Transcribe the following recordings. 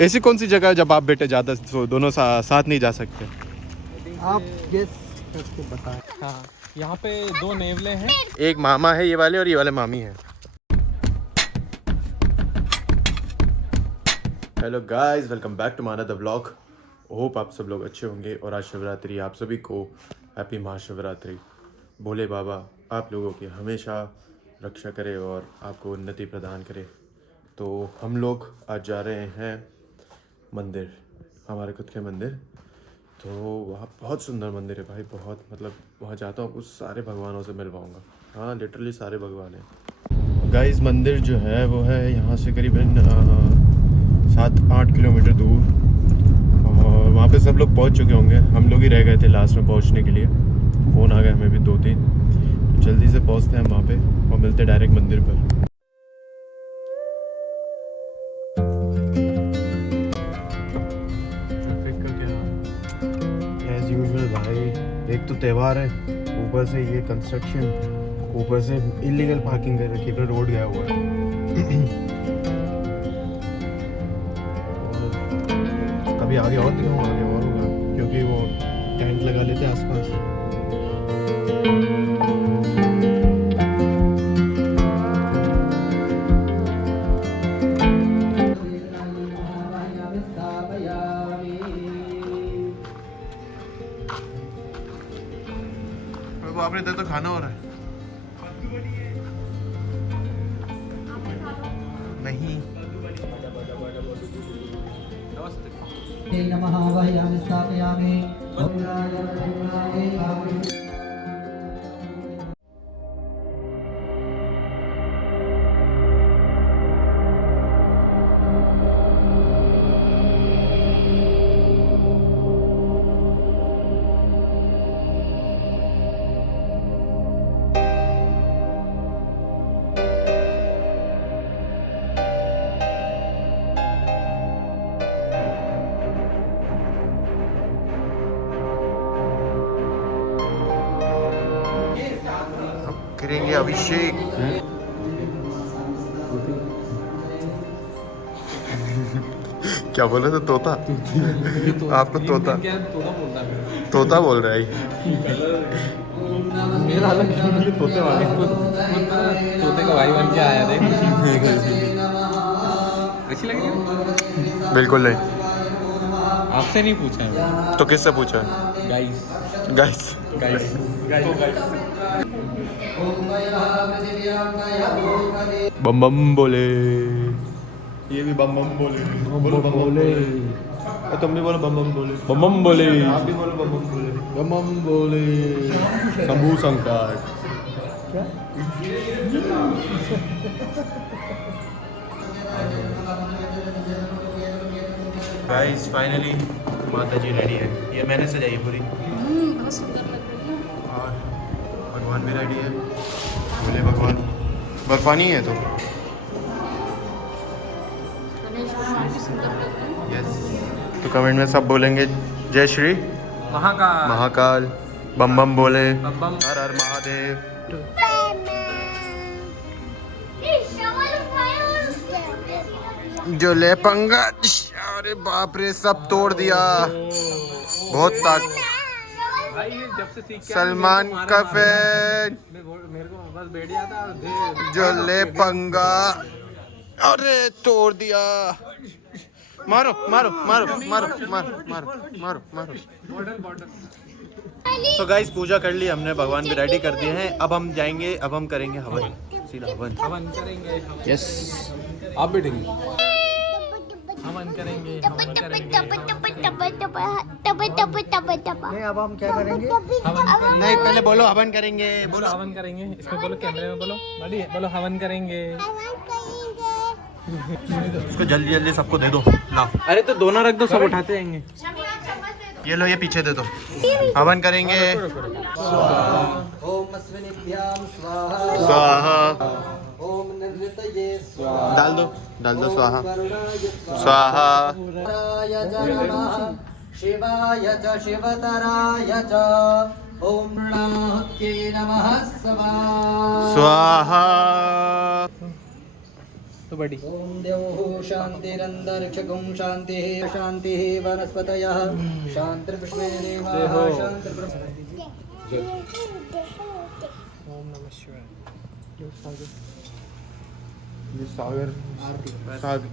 ऐसी कौन सी जगह है जब आप बेटे ज़्यादा दोनों साथ नहीं जा सकते? आप गेस करके बताएं। हाँ, यहाँ पे दो नेवले हैं। एक मामा है ये वाले और ये वाले मामी हैं। Hello guys, welcome back to my another vlog. Hope आप सब लोग अच्छे होंगे और आज शिवरात्रि, आप सभी को हैप्पी महाशिवरात्रि। भोले बाबा आप लोगों की हमेशा रक्षा करे और आपको उन्नति प्रदान करे। तो हम लोग आज जा रहे हैं मंदिर, हमारे खुद के मंदिर। तो वहाँ बहुत सुंदर मंदिर है भाई, बहुत मतलब वहाँ जाता हूँ उस सारे भगवानों से मिल पाऊँगा। हाँ, लिटरली सारे भगवान हैं। गाइस मंदिर जो है वो है यहाँ से करीबन 7-8 किलोमीटर दूर, और वहाँ पे सब लोग पहुँच चुके होंगे। हम लोग ही रह गए थे लास्ट में पहुँचने के लिए। फ़ोन आ गया हमें भी 2-3, तो जल्दी से पहुँचते हैं वहाँ पे और मिलते हैं डायरेक्ट मंदिर पर। एज यूजुअल भाई, एक तो त्यौहार है, ऊपर से ये कंस्ट्रक्शन, ऊपर से इलीगल पार्किंग कर रखी है, रोड गया हुआ है। अभी आगे और दिखाऊँ, आगे और होगा क्योंकि वो टेंट लगा लेते हैं आसपास। आपने इधर तो खाना हो रहा है नहीं। नमः वाहयामि स्थापयामि। करेंगे अभिषेक। क्या बोला था? तोता? आपको तोता तोता बोल रहा है? मेरा अलग तोते वाले तोते का भाई बन के आया थे। अच्छी लगी है? बिल्कुल नहीं। आपसे नहीं पूछा है। तो किससे पूछा? गाइस गाइस गाइस बम बम बोले, ये भी बम बम बोले। बोलो बम बम बोले। तुम भी बोलो बम बम बोले। बम बम बोले। आप भी बोलो बम बम बोले। बम बम बोले। शंभू शंकर। क्या? गाइस फाइनली माता जी रेडी है। ये मैंने सजाई है पूरी। बहुत सुंदर लग रही है। और भगवान भी रेडी है। बोले भगवान बर्फानी है तो गणेश भगवान भी सुंदर लग रहे हैं। यस। तो कमेंट में सब बोलेंगे जय श्री महाकाल महाकाल, बम बम बोले, बम बम। हर हर महादेव। जो ले पंगा, अरे बाप रे, सब तोड़ दिया। बहुत भाई जब से सीख के सलमान का फैन मेरे को बस बैठ जाता और जो ले पंगा, अरे तोड़ दिया। मारो मारो मारो मारो मारो मारो मारो मारो। तो गाइस पूजा कर ली हमने, भगवान भी रेडी कर दिए हैं। अब हम जाएंगे, अब हम करेंगे हवन, सीधा हवन। हवन करेंगे। यस। आप बैठेंगे। हवन करेंगे, हवन करेंगे। नहीं, अब हम क्या करेंगे? हवन नहीं, पहले बोलो हवन करेंगे। बोलो हवन करेंगे। इसमें बोलो, कैमरे में बोलो। बड़ी बोलो हवन करेंगे। इसको जल्दी जल्दी सबको दे दो। ला, अरे तो दोनों रख दो, सब उठाते जाएंगे। ये लो, ये पीछे दे दो। हवन करेंगे। ओम अस्विनिभ्याम स्वाहा। स्वाहा। ओम नृतये स्वाहा। डाल दो स्वाहा वरुणाय स्वाहा। स्वाहाय च नमः। शिवाय च शिवतराय च। ओम नृणाहुत्यै नमः स्वाहा। स्वाहा तो बड़ी ओम देवो शांतिरंतरिक्षगुं शांतिः शांतिः वनस्पतयः शांतिर्विश्वे देवाः शांतिर्ब्रह्म। ओम नमः शिवाय। ये सागर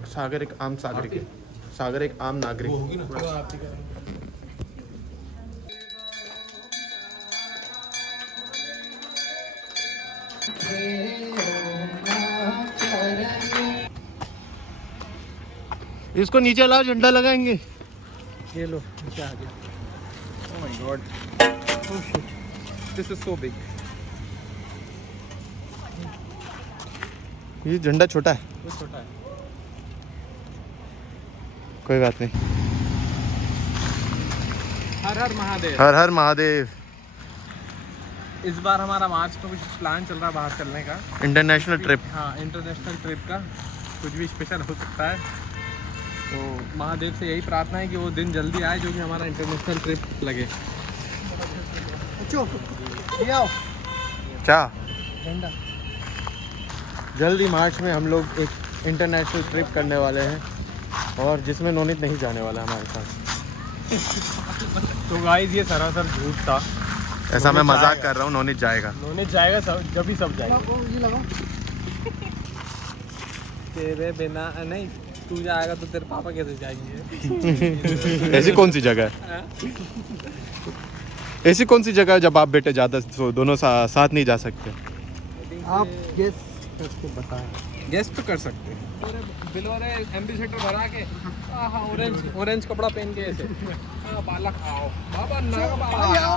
सागर एक आम सागरिक है। सागर एक आम नागरिक। वो आरती करेंगे। इसको नीचे लाओ, झंडा लगाएंगे। ये लो नीचे आ गया। Oh my God, oh shit, this is so big. ये झंडा छोटा है, वो छोटा है। कोई बात नहीं। हर हर महादेव। हर हर महादेव। इस बार हमारा मार्च में कुछ प्लान चल रहा है बाहर चलने का। International trip. हाँ, इंटरनेशनल ट्रिप का कुछ भी स्पेशल हो सकता है। तो महादेव से यही प्रार्थना है कि वो दिन जल्दी आए जो कि हमारा इंटरनेशनल ट्रिप लगे। क्या झंडा जल्दी मार्च में हम लोग एक इंटरनेशनल ट्रिप करने वाले हैं, और जिसमें नोनित नहीं जाने वाला हमारे साथ। तो गाइस ये सरासर झूठ था। ऐसा मैं मजाक कर रहा हूँ, नोनित जाएगा। नोनित जाएगा सब, जब ही सब जाएगा। तेरे बिना नहीं, तू जाएगा तो तेरे पापा कैसे जाएंगे? ऐसी कौन सी जगह है? ऐसी कौन सी जगह है जब आप बेटे ज़्यादा दोनों साथ नहीं जा सकते? आप गेस करके बताएं। गेस तो कर सकते हैं। बिलोरे एम्बेसडर भरा के ऑरेंज ऑरेंज कपड़ा पहन के ऐसे बाला खाओ बाबा नाग बाला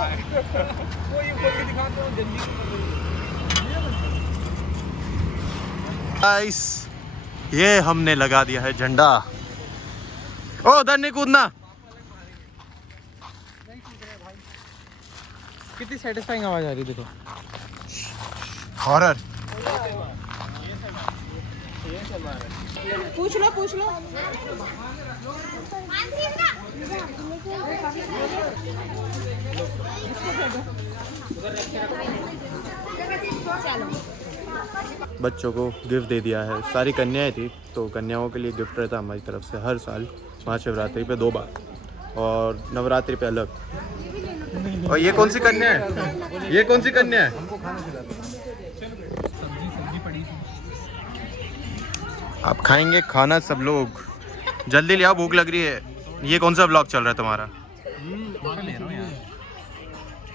वो ये खोल के दिखाते हो जल्दी। गाइस, ये हमने लगा दिया है झंडा। ओ उधर नहीं कूदना। कितनी सेटिस्फाइंग आवाज आ रही है, देखो। हॉरर। पूछ लो पूछ लो। बच्चों को गिफ्ट दे दिया है। सारी कन्याएं थी, तो कन्याओं के लिए गिफ्ट रहता हमारी तरफ से हर साल महाशिवरात्रि पे 2 बार, और नवरात्रि पे अलग। और ये कौन सी कन्या है? ये कौन सी कन्या है? आप खाएंगे खाना सब लोग। जल्दी ले आओ, भूख लग रही है। ये कौन सा व्लॉग चल रहा है तुम्हारा?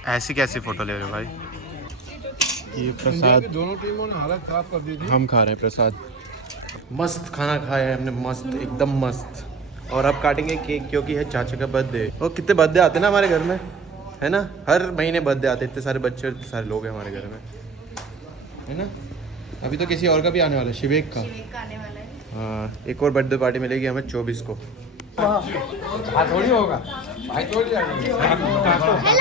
ऐसी कैसी फोटो ले रहे हो भाई? ये प्रसाद दोनों टीमों ने हालत खराब कर दी थी। हम खा रहे हैं प्रसाद। मस्त खाना खाया है हमने, मस्त, एकदम मस्त। और अब काटेंगे केक, क्योंकि है चाचा का बर्थडे। और कितने बर्थडे आते हैं ना हमारे घर में, है ना? हर महीने बर्थडे आते, इतने सारे बच्चे, इतने सारे लोग हैं हमारे घर में, है ना? अभी तो किसी और का भी आने वाला है, शिवेक का आने वाला है। हाँ, एक और बर्थडे पार्टी मिलेगी हमें 24 को। थोड़ी होगा भाई, थोड़ी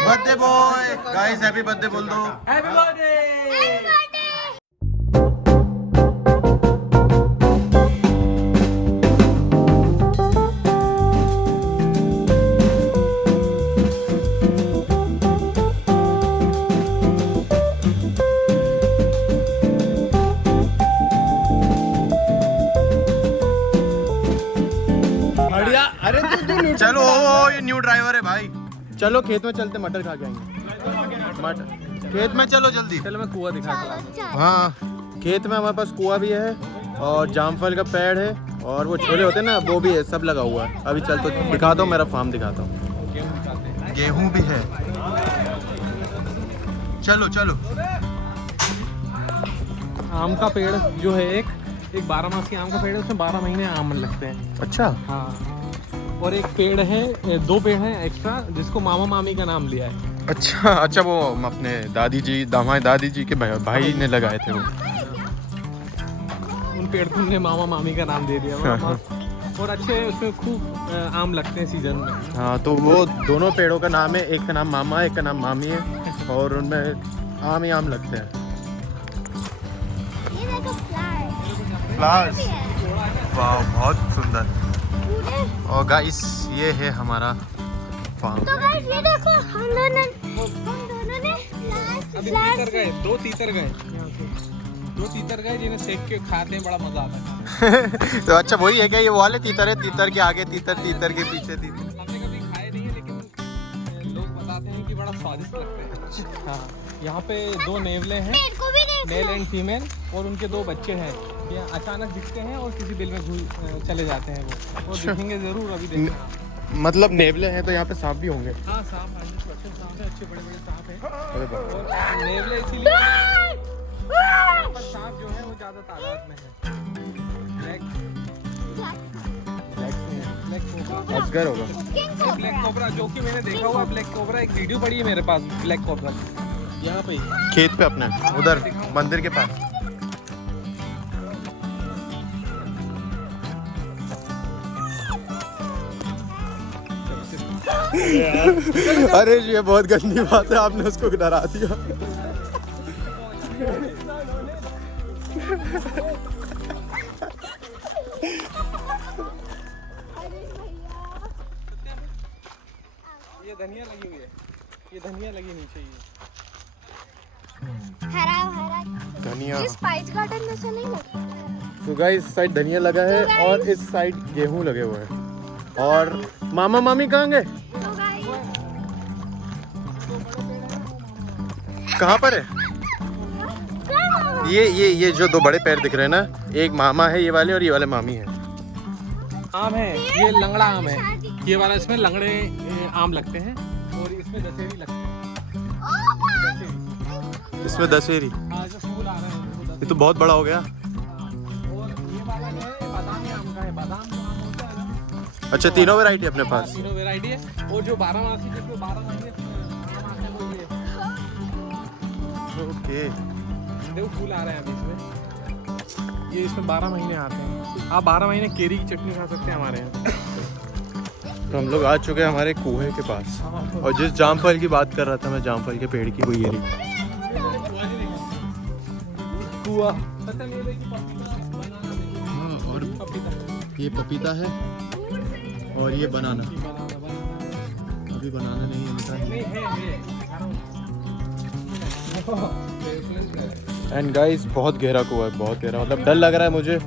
birthday boy, guys happy birthday बोल दो। Happy birthday. चलो, ये न्यू ड्राइवर है भाई। चलो खेत में चलते, मटर खा के आएंगे। मटर खेत में चलो जल्दी। चलो मैं कुआं दिखा के हाँ, खेत में हमारे पास कुआं भी है, और जामफल का पेड़ है, और वो छोले होते हैं ना, वो भी है, सब लगा हुआ है। अभी चल तो दिखाता हूँ, मेरा फार्म दिखाता हूँ। गेहूँ भी है। चलो चलो। आम का पेड़ जो है एक 12 आम का पेड़ है, उसमें 12 महीने आम लगते हैं। अच्छा। हाँ, और एक पेड़ है, 2 पेड़ हैं एक्स्ट्रा, जिसको मामा मामी का नाम लिया है। अच्छा, वो अपने दादी जी, दादी जी के भाई ने लगाए थे वो। उन पेड़ को हमने मामा मामी का नाम दे दिया। और अच्छे उसमें खूब आम लगते हैं सीजन में। हाँ, तो वो दोनों पेड़ों का नाम है, एक का नाम मामा है, एक का नाम मामी है, और उनमें आम ही आम लगते हैं। फ्लावर्स, वाह बहुत सुंदर। और गाइस, ये है हमारा फार्म। तो गाइस ये देखो, हम दोनों ने अभी तीतर गए, 2 तीतर गए, 2 तीतर गए जिन्हें सेक के खाते हैं, बड़ा मजा आता है। तो अच्छा वही है क्या, ये वाले तीतर है, तीतर के आगे तीतर, तीतर के पीछे तीतर। हमने कभी खाए नहीं है, लेकिन लोग बताते हैं कि बड़ा स्वादिष्ट लगते हैं। हाँ, यहाँ पे 2 नेवले हैं, मेरे को भी देख मेल एंड फीमेल, और उनके 2 बच्चे हैं। ये अचानक दिखते हैं और किसी बिल में चले जाते हैं वो दिखेंगे ज़रूर, अभी देखना। मतलब नेवले हैं तो यहाँ पे सांप भी होंगे। हाँ, सांप 100% सांप है, अच्छे बड़े-बड़े सांप हैं। अरे बाप रे। और नेवले इसीलिए यहाँ पर सांप जो है वो ज़्यादा तादाद में है। ब्लैक कोबरा, अजगर होगा। ब्लैक कोबरा जो कि मैंने देखा हुआ ब्लैक कोबरा, एक वीडियो पड़ी है मेरे पास ब्लैक कोबरा की। यहाँ पे ही खेत पे अपने उधर मंदिर के पास। अरे ये बहुत गंदी बात है, आपने उसको डरा दिया। ये धनिया लगी हुई है, ये धनिया लगी नीचे ही। हरा हरा धनिया। ये स्पाइस गार्डन में से नहीं लगता। तो गाइस इस साइड धनिया लगा है और इस साइड गेहूं लगे हुए हैं। और मामा मामी कहाँ गए? तो गाइस कहाँ पर है? ये जो 2 बड़े पैर दिख रहे हैं ना, एक मामा है ये वाले और ये वाले मामी है। आम है, ये लंगड़ा आम है, ये वाला इसमें लंगड़े आम लगते हैं और इसमें दशहरी लगते हैं। इसमें दशहरी। हाँ, जो फूल आ रहे हैं ये तो बहुत बड़ा हो गया। और ये वाला जो है बादामी आम का है, बादाम जो आम होता है ना। अच्छा, तीनों वैरायटी अपने पास। तीनों वैरायटी है। और जो 12 मासी जिसमें 12 महीने आम आते हैं वो ये ओके। देखो फूल आ रहे हैं अभी इसमें, ये इसमें 12 महीने आते हैं। आप 12 महीने केरी की चटनी खा सकते हैं हमारे यहाँ। तो हम लोग आ चुके हैं हमारे कुएं के पास, और जिस जामफल की बात कर रहा था मैं, जामफल के पेड़ की, वो ये रही। कुआ। हाँ, और ये पपीता है और ये बनाना। अभी बनाना नहीं है। एंड गाइस बहुत गहरा कुआ है, बहुत गहरा, मतलब डर लग रहा है मुझे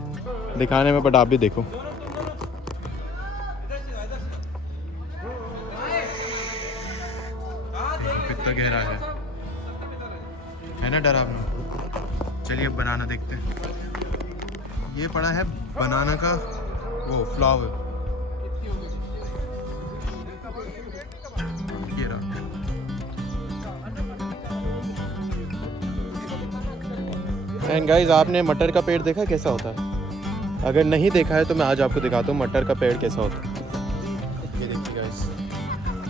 दिखाने में, बट आप भी देखो। कितना गहरा है ना, डर आपने? चलिए अब बनाना देखते हैं। ये पड़ा है बनाना का वो फ्लावर। ये रहा। एंड गाइस आपने मटर का पेड़ देखा कैसा होता है? अगर नहीं देखा है तो मैं आज आपको दिखाता हूँ मटर का पेड़ कैसा होता है। ये देखिए गाइस,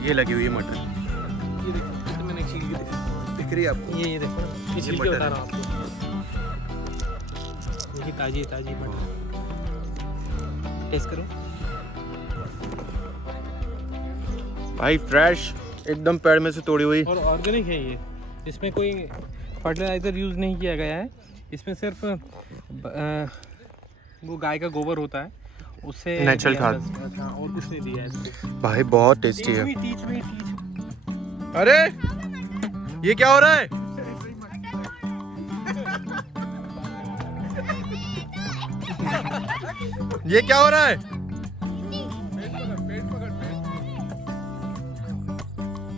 ये लगी हुई है मटर। ये देखो, ये तो मैंने छिलके दिख रही है आपको? ये देखो, ये छिलके मटर बता है। रहा हूँ आपको। ये ताजी मटर, टेस्ट करो भाई, फ्रेश एकदम पेड़ में से तोड़ी हुई। और ऑर्गेनिक है ये, इसमें कोई फर्टिलाइज़र यूज़ नहीं किया गया है। इसमें सिर्फ वो गाय का गोबर होता है, उससे नेचुरल दिया खाद। बस, हाँ, और कुछ नहीं दिया है इसको। भाई बहुत टेस्टी है। Teach me. अरे ये क्या हो रहा है? ये क्या हो रहा है?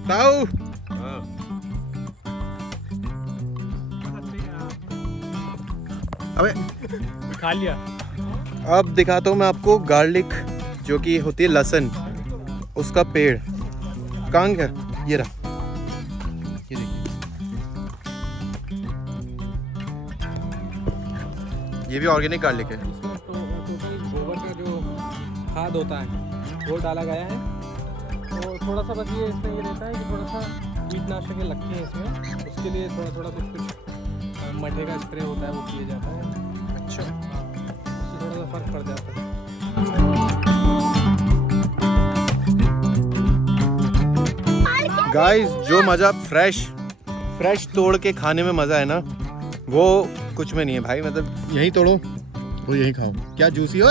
ताऊ अबे खा लिया। अब दिखाता हूँ मैं आपको गार्लिक, जो कि होती है लहसुन, उसका पेड़। कहाँ है? ये रहा, ये देखिए। ये भी ऑर्गेनिक गार्लिक है। इसमें तो टोटल गोबर का जो खाद होता है वो डाला गया है, और थोड़ा सा बस ये इसमें ये रहता है कि थोड़ा सा कीटनाशकें लगती हैं इसमें, उसके लिए थोड़ा कुछ मठे का स्प्रे होता है वो किया जाता है। अच्छा, उससे थोड़ा सा फर्क पड़ जाता है। गाइस जो मज़ा फ्रेश तोड़ के खाने में मज़ा है ना, वो कुछ में नहीं है भाई। मतलब यहीं तोड़ो वो यहीं खाओ। क्या जूसी हो,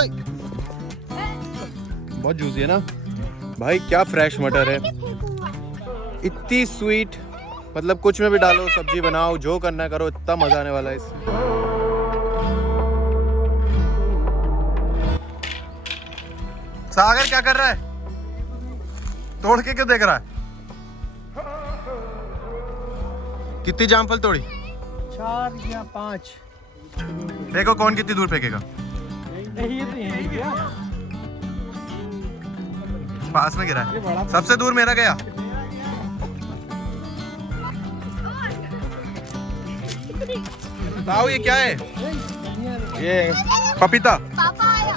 बहुत जूसी है ना भाई। क्या फ्रेश मटर है, इतनी स्वीट, मतलब कुछ में भी डालो, सब्जी बनाओ, जो करना करो, इतना मज़ा आने वाला है इससे। सागर क्या कर रहा है? तोड़ के क्यों देख रहा है? कितनी जामफल तोड़ी? 4 या 5। देखो कौन कितनी दूर फेंकेगा। पास में गिरा है। सबसे दूर मेरा गया। ताऊ ये क्या है? ये पपीता। पापाया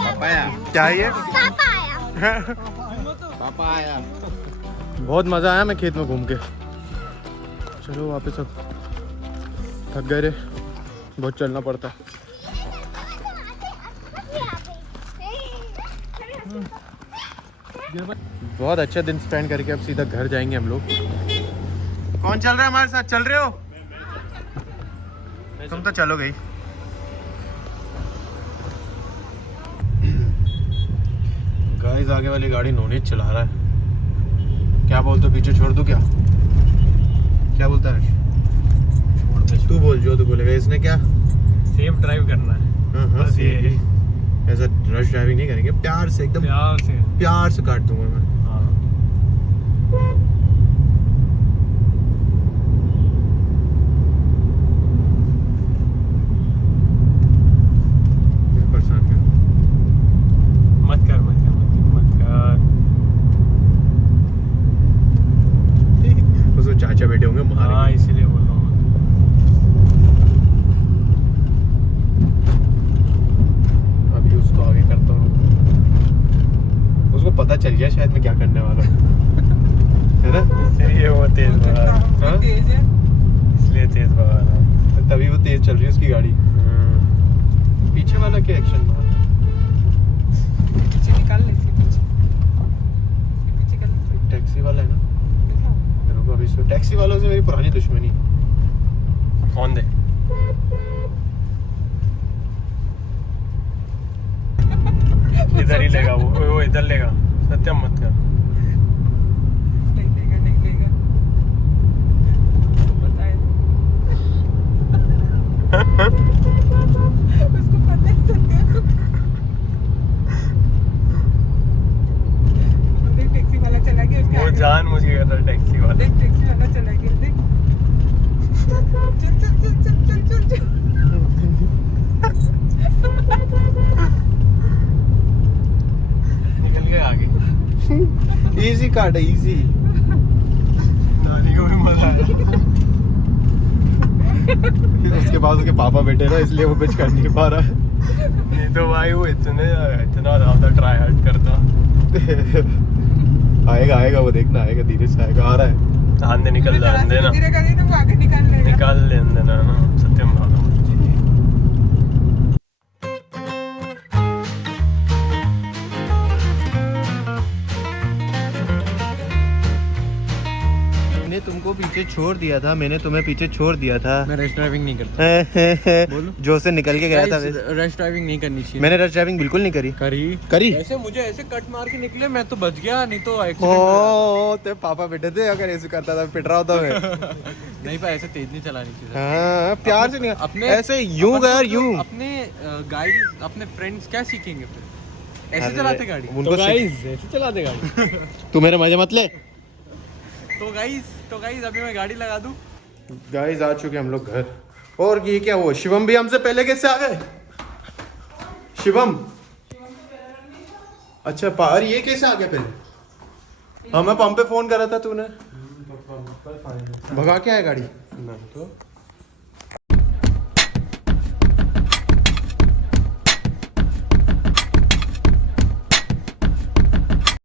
पापाया क्या है ये? पापाया बहुत मजा आया मैं खेत में घूम के। चलो वापस अब थक गए रे, बहुत चलना पड़ता है। बहुत अच्छा दिन स्पेंड करके अब सीधा घर जाएंगे हम लोग। कौन चल रहा है हमारे साथ? चल रहे हो तुम तो चलो गई। गाइस आगे वाली गाड़ी नोनीत चला रहा है। क्या बोलते हो, पीछे छोड़ दूं क्या? क्या बोलता है? तू बोल, जो तू बोलेगा। इसने क्या सेफ ड्राइव करना है। हाँ, बस ये ऐसा रश ड्राइविंग नहीं करेंगे, प्यार से एकदम प्यार से काट दूंगा मैं। हाँ। परेशान कर। मत कर मत कर मत कर। उसको चाचा बेटे होंगे हाँ मारेंगे। इसीलिए बोल रहा हूँ। अभी उसको आगे करता हूँ। उसको पता चल गया शायद मैं क्या करने वाला हूँ, है ना? इसलिए वो तेज भगा रहा है। हाँ? इसलिए तेज भगा रहा है। तभी वो तेज चल रही है उसकी गाड़ी। पीछे वाला क्या एक्शन मार? पीछे निकाल ले, इसके पीछे कर ले। टैक्सी वाला है ना? रुको अभी इसको, टैक्सी वालों से मेरी पुरानी दुश्मनी। कौन दे? इधर ही लेगा वो इधर लेगा। सत्यम मत कर। नहीं लेगा। पता है उसको पता है सत्यम। देख टैक्सी वाला चला गया उसके। वो जान मुझे कर रहा है टैक्सी वाला। देख टैक्सी वाला चला गया। देख चल। निकल गए आगे। इजी काट है, इजी। नानी को भी मजा आया। उसके पास उसके पापा बैठे ना, इसलिए वो कुछ कर नहीं पा रहा है। नहीं तो भाई वो इतना ज्यादा ट्राई हार्ड करता। आएगा वो, देखना आएगा, धीरे से आएगा। आ रहा है। आंधे निकल जाने देना। निकाल लेने देना ना। सत्यम भागा। मैंने तुमको पीछे छोड़ दिया था, मैंने तुम्हें पीछे छोड़ दिया था। मैं रश ड्राइविंग नहीं करता। बोलो। जो से निकल के गया था वैसे। रश ड्राइविंग नहीं करनी चाहिए। मैंने रश ड्राइविंग बिल्कुल नहीं करी। करी? ऐसे मुझे ऐसे कट मार के निकले, मैं तो बच गया, नहीं तो ओ ते पापा बेटे थे, अगर ऐसे करता था पिट रहा होता मैं। नहीं पर ऐसे तेज नहीं चलानी चाहिए। हाँ, प्यार से नहीं। अपने ऐसे यूं गया यूं। अपने गाइड अपने फ्रेंड्स क्या सीखेंगे फिर? ऐसे चलाते गाड़ी। उनको ऐसे चलाते गाड़ी। तू मेरे मजे मत ले। तो गाइस अभी मैं गाड़ी लगा दूं। गाइस आ चुके हम लोग घर। और ये क्या हुआ? शिवम भी हमसे पहले कैसे आ गए? शिवम, अच्छा पार ये कैसे आ गया पहले? हाँ मैं पंप पे फोन करा था, तूने भगा के आया गाड़ी? नहीं तो